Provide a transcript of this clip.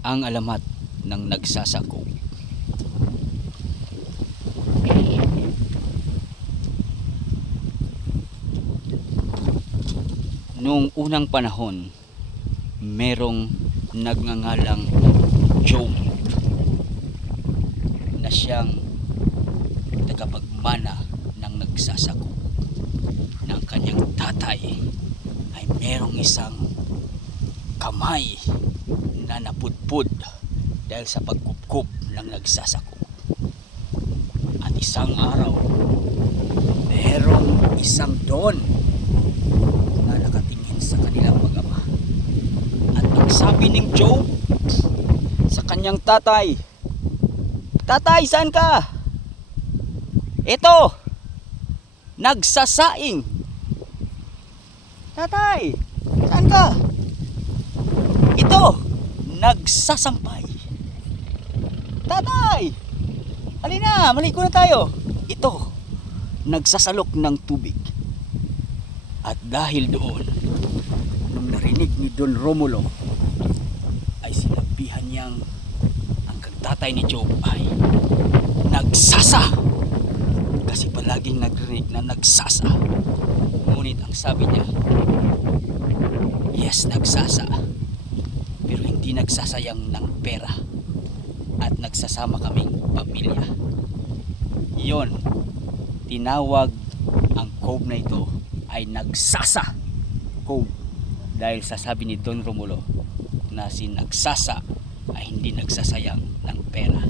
ang alamat ng nagsasako. Noong unang panahon, merong nagngangalang Job na siyang tagapagmana ng nagsasako. Ng kanyang tatay ay merong isang kamay na napudpud dahil sa pagkupkup ng nagsasako. At isang araw, merong isang don na nakatingin sa kanilang mag-ama. At ang sabi ng Job sa kanyang tatay, "Tatay, saan ka?" "Ito, nagsasaing." "Tatay, saan ka?" "Ito, nagsasampay." "Tatay, halina, maligo na tayo." "Ito, nagsasalok ng tubig." At dahil doon, nung narinig ni Don Romulo, ay sinabihan niyang ang tatay ni Job ay nagsasa. Kasi palaging nagrinig na nagsasa. Ngunit ang sabi niya, yes, nagsasa, pero hindi nagsasayang ng pera. At nagsasama kaming pamilya. Yon, tinawag ang cove na ito ay nagsasa cove, dahil sa sabi ni Don Romulo na si nagsasa ay hindi nagsasayang ng pera.